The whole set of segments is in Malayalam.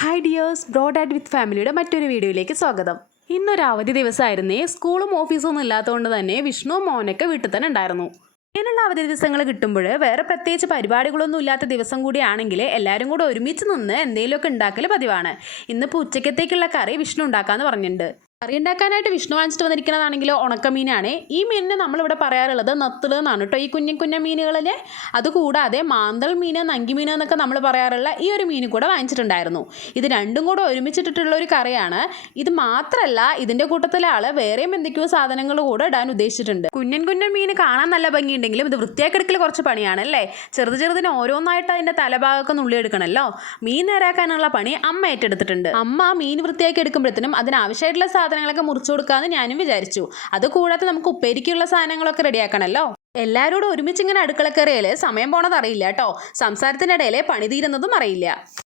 ഹായ് ഡിയേഴ്സ്, ബ്രോഡാഡ് വിത്ത് ഫാമിലിയുടെ മറ്റൊരു വീഡിയോയിലേക്ക് സ്വാഗതം. ഇന്നൊരു അവധി ദിവസമായിരുന്നേ. സ്കൂളും ഓഫീസൊന്നും ഇല്ലാത്തതുകൊണ്ട് തന്നെ വിഷ്ണു മോനൊക്കെ വീട്ടിൽ തന്നെ ഉണ്ടായിരുന്നു. ഇങ്ങനെയുള്ള അവധി ദിവസങ്ങൾ കിട്ടുമ്പോൾ വേറെ പ്രത്യേകിച്ച് പരിപാടികളൊന്നും ഇല്ലാത്ത ദിവസം കൂടിയാണെങ്കിൽ എല്ലാവരും കൂടെ ഒരുമിച്ച് നിന്ന് എന്തെങ്കിലുമൊക്കെ ഉണ്ടാക്കൽ പതിവാണ്. ഇന്നിപ്പോൾ ഉച്ചക്കത്തേക്കുള്ള കറി വിഷ്ണു ഉണ്ടാക്കാമെന്ന് പറഞ്ഞിട്ടുണ്ട്. കറി ഉണ്ടാക്കാനായിട്ട് വിഷ്ണു വാങ്ങിച്ചിട്ട് വന്നിരിക്കുന്നതാണെങ്കിലോ ഉണക്കമീനാണ്. ഈ മീനിന് നമ്മളിവിടെ പറയാറുള്ളത് നത്തൽ എന്നാണ് കേട്ടോ. ഈ കുഞ്ഞ മീനുകളിലെ അതുകൂടാതെ മാന്തൽ മീൻ, നങ്കിമീൻ എന്നൊക്കെ നമ്മൾ പറയാറുള്ള ഈ ഒരു മീൻ കൂടെ വാങ്ങിച്ചിട്ടുണ്ടായിരുന്നു. ഇത് രണ്ടും കൂടെ ഒരുമിച്ചിട്ടിട്ടുള്ള ഒരു കറിയാണ്. ഇത് മാത്രമല്ല, ഇതിൻ്റെ കൂട്ടത്തിലെ ആള് വേറെയും എന്തൊക്കെയോ സാധനങ്ങൾ കൂടെ ഇടാൻ ഉദ്ദേശിച്ചിട്ടുണ്ട്. കുഞ്ഞൻ മീൻ കാണാൻ നല്ല ഭംഗിയുണ്ടെങ്കിലും ഇത് വൃത്തിയാക്കിയെടുക്കൽ കുറച്ച് പണിയാണ് അല്ലേ. ചെറുതിന് ഓരോന്നായിട്ട് അതിൻ്റെ തലഭാഗമൊക്കെ നുള്ളിയെടുക്കണമല്ലോ. മീൻ നേരാക്കാനുള്ള പണി അമ്മ ഏറ്റെടുത്തിട്ടുണ്ട്. അമ്മ മീൻ വൃത്തിയാക്കി എടുക്കുമ്പോഴത്തേനും അതിനാവശ്യമായിട്ടുള്ള സാധനങ്ങളൊക്കെ മുറിച്ചു കൊടുക്കാമെന്ന് ഞാനും വിചാരിച്ചു. അതുകൂടാതെ നമുക്ക് ഉപ്പേരിക്കുള്ള സാധനങ്ങളൊക്കെ റെഡിയാക്കണമല്ലോ. എല്ലാവരോടും ഒരുമിച്ച് ഇങ്ങനെ അടുക്കള കയറിയാൽ സമയം പോണത് അറിയില്ല കേട്ടോ. സംസാരത്തിനിടയിൽ പണി തീരുന്നതും അറിയില്ല.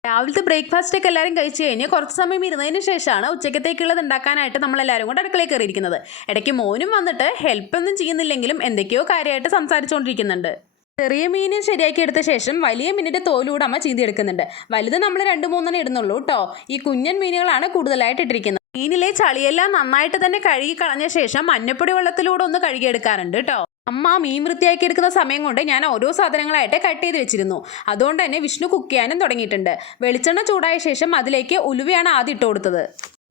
രാവിലത്തെ ബ്രേക്ക്ഫാസ്റ്റ് ഒക്കെ എല്ലാവരും കഴിച്ചു കഴിഞ്ഞ് കുറച്ച് സമയം ഇരുന്നതിന് ശേഷമാണ് ഉച്ചക്കത്തേക്കുള്ളത് ഉണ്ടാക്കാനായിട്ട് നമ്മളെല്ലാവരും കൂടെ അടുക്കളയിൽ കയറിയിരിക്കുന്നത്. ഇടയ്ക്ക് മോനും വന്നിട്ട് ഹെൽപ്പൊന്നും ചെയ്യുന്നില്ലെങ്കിലും എന്തൊക്കെയോ കാര്യമായിട്ട് സംസാരിച്ചുകൊണ്ടിരിക്കുന്നുണ്ട്. ചെറിയ മീൻ ശരിയാക്കി എടുത്ത ശേഷം വലിയ മീനിൻ്റെ തോലൂടെ അമ്മ ചീന്തിയെടുക്കുന്നുണ്ട്. വലുത് നമ്മൾ 2-3 ഇടുന്നുള്ളൂ കേട്ടോ. ഈ കുഞ്ഞൻ മീനുകളാണ് കൂടുതലായിട്ട് ഇട്ടിരിക്കുന്നത്. മീനിലെ ചളിയെല്ലാം നന്നായിട്ട് തന്നെ കഴുകി കളഞ്ഞ ശേഷം മഞ്ഞപ്പൊടി വെള്ളത്തിലൂടെ ഒന്ന് കഴുകിയെടുക്കാറുണ്ട് കേട്ടോ. അമ്മ മീൻ വൃത്തിയാക്കി എടുക്കുന്ന സമയം കൊണ്ട് ഞാൻ ഓരോ സാധനങ്ങളായിട്ട് കട്ട് ചെയ്ത് വെച്ചിരുന്നു. അതുകൊണ്ട് തന്നെ വിഷ്ണു കുക്ക് ചെയ്യാനും തുടങ്ങിയിട്ടുണ്ട്. വെളിച്ചെണ്ണ ചൂടായ ശേഷം അതിലേക്ക് ഉലുവയാണ് ആദ്യം ഇട്ട് കൊടുത്തത്.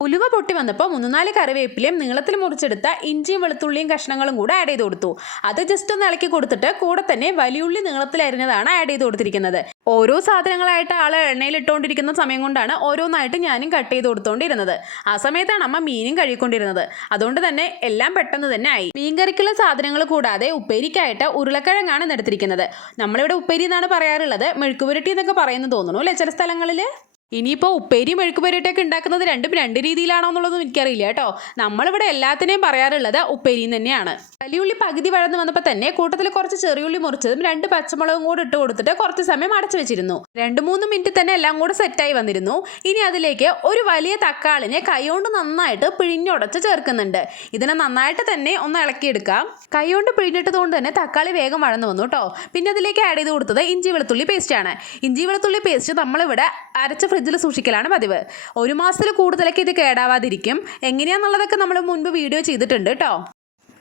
ഉലുവ പൊട്ടി വന്നപ്പോൾ 3-4 കറിവേപ്പിലയും നീളത്തിൽ മുറിച്ചെടുത്ത ഇഞ്ചിയും വെളുത്തുള്ളിയും കഷ്ണങ്ങളും കൂടെ ആഡ് ചെയ്ത് കൊടുത്തു. അത് ജസ്റ്റ് ഒന്ന് ഇളക്കി കൊടുത്തിട്ട് കൂടെ തന്നെ വലിയുള്ളി നീളത്തിൽ അരിഞ്ഞതാണ് ആഡ് ചെയ്ത് കൊടുത്തിരിക്കുന്നത്. ഓരോ സാധനങ്ങളായിട്ട് ആൾ എണ്ണയിൽ ഇട്ടുകൊണ്ടിരിക്കുന്ന സമയം കൊണ്ടാണ് ഓരോന്നായിട്ട് ഞാനും കട്ട് ചെയ്ത് കൊടുത്തുകൊണ്ടിരുന്നത്. ആ സമയത്താണ് അമ്മ മീനും കഴുകിക്കൊണ്ടിരുന്നത്. അതുകൊണ്ട് തന്നെ എല്ലാം പെട്ടെന്ന് തന്നെ ആയി. മീൻകറിക്കുള്ള സാധനങ്ങൾ കൂടാതെ ഉപ്പേരിക്കായിട്ട് ഉരുളക്കിഴങ്ങാണ് എടുത്തിരിക്കുന്നത്. നമ്മളിവിടെ ഉപ്പേരി എന്നാണ് പറയാറുള്ളത്. മെഴുക്കുപുരട്ടി എന്നൊക്കെ പറയുന്നു തോന്നുന്നു അല്ലേ ചില സ്ഥലങ്ങളിൽ. ഇനിയിപ്പോൾ ഉപ്പേരി മെഴുക്കുപുരട്ടിയൊക്കെ ഉണ്ടാക്കുന്നത് രണ്ടും രണ്ട് രീതിയിലാണോ എന്നുള്ളതും എനിക്കറിയില്ല കേട്ടോ. നമ്മളിവിടെ എല്ലാത്തിനെയും പറയാറുള്ളത് ഉപ്പേരിയും തന്നെയാണ്. വലിയുള്ളി പകുതി വഴന്ന് വന്നപ്പോൾ തന്നെ കൂട്ടത്തിൽ കുറച്ച് ചെറിയുള്ളി മുറിച്ചതും 2 പച്ചമുളകും കൂടെ ഇട്ട് കൊടുത്തിട്ട് കുറച്ച് സമയം അടച്ചു വെച്ചിരുന്നു. 2-3 മിനിറ്റ് തന്നെ എല്ലാം കൂടെ സെറ്റായി വന്നിരുന്നു. ഇനി അതിലേക്ക് ഒരു വലിയ തക്കാളിനെ കൈകൊണ്ട് നന്നായിട്ട് പിഴിഞ്ഞുടച്ച് ചേർക്കുന്നുണ്ട്. ഇതിനെ നന്നായിട്ട് തന്നെ ഒന്ന് ഇളക്കിയെടുക്കാം. കൈകൊണ്ട് പിഴിഞ്ഞിട്ടത് കൊണ്ട് തന്നെ തക്കാളി വേഗം വഴന്നു വന്നു കേട്ടോ. പിന്നെ അതിലേക്ക് ആഡ് ചെയ്ത് കൊടുത്തത് ഇഞ്ചി വെളുത്തുള്ളി പേസ്റ്റാണ്. ഇഞ്ചി വെളുത്തുള്ളി പേസ്റ്റ് നമ്മളിവിടെ അരച്ച് ഫ്രിഡ്ജിൽ സൂക്ഷിക്കലാണ് പതിവ്. 1 മാസത്തിൽ കൂടുതലൊക്കെ ഇത് കേടാവാതിരിക്കും. എങ്ങനെയാണെന്നുള്ളതൊക്കെ നമ്മൾ മുൻപ് വീഡിയോ ചെയ്തിട്ടുണ്ട് കേട്ടോ.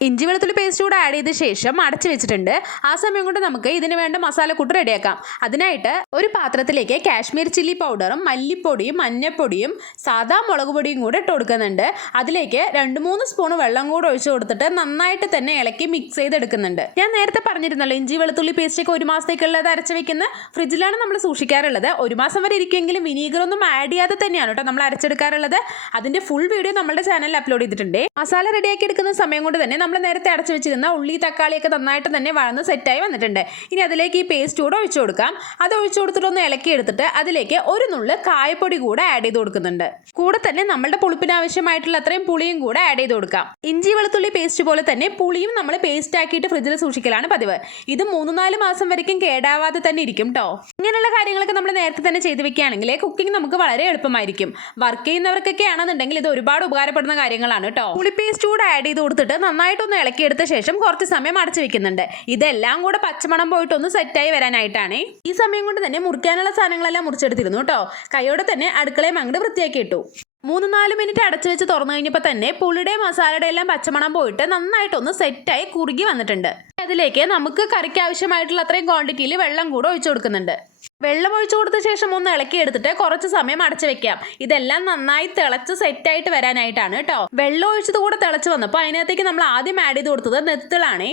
ഇഞ്ചി വെളുത്തുള്ളി പേസ്റ്റ് കൂടെ ആഡ് ചെയ്ത ശേഷം അടച്ചു വെച്ചിട്ടുണ്ട്. ആ സമയം കൊണ്ട് നമുക്ക് ഇതിന് വേണ്ട മസാലക്കൂട്ട് റെഡിയാക്കാം. അതിനായിട്ട് ഒരു പാത്രത്തിലേക്ക് കാശ്മീർ ചില്ലി പൗഡറും മല്ലിപ്പൊടിയും മഞ്ഞൾപ്പൊടിയും സാദാ മുളക് പൊടിയും കൂടെ ഇട്ട് കൊടുക്കുന്നുണ്ട്. അതിലേക്ക് 2-3 സ്പൂൺ വെള്ളം കൂടെ ഒഴിച്ചു കൊടുത്തിട്ട് നന്നായിട്ട് തന്നെ ഇളക്കി മിക്സ് ചെയ്തെടുക്കുന്നുണ്ട്. ഞാൻ നേരത്തെ പറഞ്ഞിരുന്നല്ലോ, ഇഞ്ചി വെളുത്തുള്ളി പേസ്റ്റൊക്കെ 1 മാസത്തേക്കുള്ളത് അരച്ച് വെക്കുന്ന ഫ്രിഡ്ജിലാണ് നമ്മൾ സൂക്ഷിക്കാറുള്ളത്. 1 മാസം വരെ ഇരിക്കുമെങ്കിലും വിനീഗറൊന്നും ആഡ് ചെയ്യാതെ തന്നെയാണ് കേട്ടോ നമ്മൾ അരച്ചെടുക്കാറുള്ളത്. അതിൻ്റെ ഫുൾ വീഡിയോ നമ്മുടെ ചാനലിൽ അപ്ലോഡ് ചെയ്തിട്ടുണ്ട്. മസാല റെഡിയാക്കി എടുക്കുന്ന സമയം കൊണ്ട് തന്നെ നമ്മൾ നേരത്തെ അടച്ചു വെച്ചിരുന്ന ഉള്ളി തക്കാളിയൊക്കെ നന്നായിട്ട് തന്നെ വഴന്ന് സെറ്റായി വന്നിട്ടുണ്ട്. ഇനി അതിലേക്ക് ഈ പേസ്റ്റ് കൂടെ ഒഴിച്ചു കൊടുക്കാം. അത് ഒഴിച്ചു കൊടുത്തിട്ട് ഒന്ന് ഇളക്കി എടുത്തിട്ട് അതിലേക്ക് ഒരു നുള്ള് കായപ്പൊടി കൂടെ ആഡ് ചെയ്ത് കൊടുക്കുന്നുണ്ട്. കൂടെ തന്നെ നമ്മളുടെ പുളിപ്പിന് ആവശ്യമായിട്ടുള്ള അത്രയും പുളിയും കൂടെ ആഡ് ചെയ്ത് കൊടുക്കാം. ഇഞ്ചി വെളുത്തുള്ളി പേസ്റ്റ് പോലെ തന്നെ പുളിയും നമ്മൾ പേസ്റ്റ് ആക്കിയിട്ട് ഫ്രിഡ്ജിൽ സൂക്ഷിക്കലാണ് പതിവ്. ഇത് 3-4 മാസം വരയ്ക്കും കേടാവാതെ തന്നെ ഇരിക്കും കേട്ടോ. ഇങ്ങനെയുള്ള കാര്യങ്ങളൊക്കെ നമ്മൾ നേരത്തെ തന്നെ ചെയ്ത് വെക്കുകയാണെങ്കിൽ കുക്കിംഗ് നമുക്ക് വളരെ എളുപ്പമായിരിക്കും. വർക്ക് ചെയ്യുന്നവർക്കൊക്കെ ആണെന്നുണ്ടെങ്കിൽ ഇത് ഒരുപാട് ഉപകാരപ്പെടുന്ന കാര്യങ്ങളാണ് കേട്ടോ. പുളി പേസ്റ്റ് കൂടെ ആഡ് ചെയ്ത് കൊടുത്തിട്ട് നന്നായിട്ടൊന്ന് ഇളക്കിയെടുത്ത ശേഷം കുറച്ച് സമയം അടച്ചു വെക്കുന്നുണ്ട്. ഇതെല്ലാം കൂടെ പച്ചമണം പോയിട്ടൊന്ന് സെറ്റായി വരാനായിട്ടാണ്. ഈ സമയം കൊണ്ട് തന്നെ മുറിക്കാനുള്ള സാധനങ്ങളെല്ലാം മുറിച്ചെടുത്തിരുന്നു കേട്ടോ. കൈയോടെ തന്നെ അടുക്കളയും അങ്ങോട്ട് വൃത്തിയാക്കി ഇട്ടു. 3-4 മിനിറ്റ് അടച്ചു വെച്ച് തുറന്നു കഴിഞ്ഞപ്പോൾ തന്നെ പുളിയുടെ മസാലയുടെ എല്ലാം പച്ചമണം പോയിട്ട് നന്നായിട്ടൊന്ന് സെറ്റായി കുറുകി വന്നിട്ടുണ്ട്. അതിലേക്ക് നമുക്ക് കറിക്ക് ആവശ്യമായിട്ടുള്ള അത്രയും ക്വാണ്ടിറ്റിയിൽ വെള്ളം കൂടെ ഒഴിച്ചു കൊടുക്കുന്നുണ്ട്. വെള്ളം ഒഴിച്ചു കൊടുത്ത ശേഷം ഒന്ന് ഇളക്കി എടുത്തിട്ട് കുറച്ച് സമയം അടച്ചു വെക്കാം. ഇതെല്ലാം നന്നായി തിളച്ച് സെറ്റായിട്ട് വരാനായിട്ടാണ് കേട്ടോ. വെള്ളം ഒഴിച്ചത് കൂടെ തിളച്ച് വന്നപ്പോൾ അതിനകത്തേക്ക് നമ്മൾ ആദ്യം ആഡ് ചെയ്ത് കൊടുത്തത് നെത്തിളാണ്.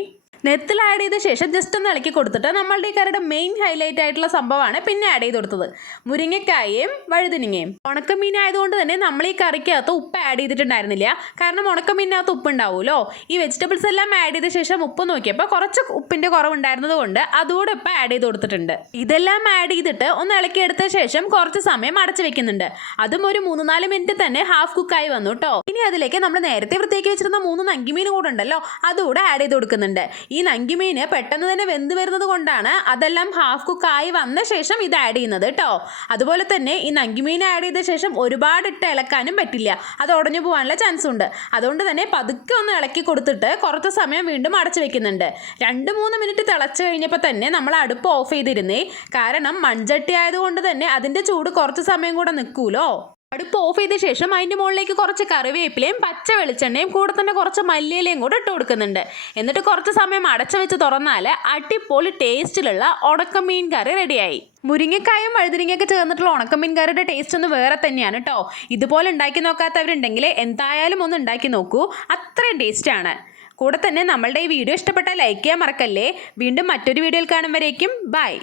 നെത്തിൽ ആഡ് ചെയ്ത ശേഷം ജസ്റ്റ് ഒന്ന് ഇളക്കി കൊടുത്തിട്ട് നമ്മളുടെ ഈ കറിയുടെ മെയിൻ ഹൈലൈറ്റ് ആയിട്ടുള്ള സംഭവമാണ് പിന്നെ ആഡ് ചെയ്ത് കൊടുത്തത് മുരിങ്ങക്കായയും വഴുതനങ്ങയും. ഉണക്കമീൻ ആയതുകൊണ്ട് തന്നെ നമ്മൾ ഈ കറിക്കകത്ത് ഉപ്പ് ആഡ് ചെയ്തിട്ടുണ്ടായിരുന്നില്ല. കാരണം ഉണക്കമീനകത്ത് ഉപ്പ് ഉണ്ടാവുമല്ലോ. ഈ വെജിറ്റബിൾസ് എല്ലാം ആഡ് ചെയ്ത ശേഷം ഉപ്പ് നോക്കിയപ്പോൾ കുറച്ച് ഉപ്പിൻ്റെ കുറവുണ്ടായിരുന്നത് കൊണ്ട് അതുകൂടെ ഇപ്പം ആഡ് ചെയ്ത് കൊടുത്തിട്ടുണ്ട്. ഇതെല്ലാം ആഡ് ചെയ്തിട്ട് ഒന്ന് ഇളക്കി എടുത്ത ശേഷം കുറച്ച് സമയം അടച്ചു വെക്കുന്നുണ്ട്. അതും ഒരു 3-4 മിനിറ്റ് തന്നെ ഹാഫ് കുക്കായി വന്നു കേട്ടോ. ഇനി അതിലേക്ക് നമ്മൾ നേരത്തെ വൃത്തിയാക്കി വെച്ചിരുന്ന 3 നങ്കിമീൻ കൂടെ ഉണ്ടല്ലോ അതുകൂടെ ആഡ് ചെയ്ത് കൊടുക്കുന്നുണ്ട്. ഈ നങ്കിമീൻ പെട്ടെന്ന് തന്നെ വെന്ത് വരുന്നത് കൊണ്ടാണ് അതെല്ലാം ഹാഫ് കുക്കായി വന്ന ശേഷം ഇത് ആഡ് ചെയ്യുന്നത് കേട്ടോ. അതുപോലെ തന്നെ ഈ നങ്കിമീൻ ആഡ് ചെയ്ത ശേഷം ഒരുപാട് ഇട്ട് ഇളക്കാനും പറ്റില്ല, അത് ഉടഞ്ഞു പോകാനുള്ള ചാൻസ് ഉണ്ട്. അതുകൊണ്ട് തന്നെ പതുക്കെ ഒന്ന് ഇളക്കി കൊടുത്തിട്ട് കുറച്ച് സമയം വീണ്ടും അടച്ചു വെക്കുന്നുണ്ട്. 2-3 മിനിറ്റ് തിളച്ച് കഴിഞ്ഞപ്പോൾ തന്നെ നമ്മൾ അടുപ്പ് ഓഫ് ചെയ്തിരുന്നേ. കാരണം മൺചട്ടി ആയതുകൊണ്ട് തന്നെ അതിൻ്റെ ചൂട് കുറച്ച് സമയം കൂടെ നിൽക്കൂലോ. അടുപ്പ് ഓഫ് ചെയ്ത ശേഷം അതിൻ്റെ മുകളിലേക്ക് കുറച്ച് കറിവേപ്പിലയും പച്ച വെളിച്ചെണ്ണയും കൂടെ തന്നെ കുറച്ച് മല്ലിയിലയും കൂടെ ഇട്ട് കൊടുക്കുന്നുണ്ട്. എന്നിട്ട് കുറച്ച് സമയം അടച്ചു വെച്ച് തുറന്നാൽ അടിപൊളി ടേസ്റ്റിലുള്ള ഉണക്കമീൻ കറി റെഡിയായി. മുരിങ്ങക്കായും വഴുതിരിങ്ങയൊക്കെ ചേർന്നിട്ടുള്ള ഉണക്കമീൻ കറിയുടെ ടേസ്റ്റ് ഒന്ന് വേറെ തന്നെയാണ് കേട്ടോ. ഇതുപോലെ ഉണ്ടാക്കി നോക്കാത്തവരുണ്ടെങ്കിൽ എന്തായാലും ഒന്ന് ഉണ്ടാക്കി നോക്കൂ, അത്രയും ടേസ്റ്റാണ്. കൂടെ തന്നെ നമ്മളുടെ ഈ വീഡിയോ ഇഷ്ടപ്പെട്ടാൽ ലൈക്ക് ചെയ്യാൻ മറക്കല്ലേ. വീണ്ടും മറ്റൊരു വീഡിയോയിൽ കാണും വരേക്കും ബൈ.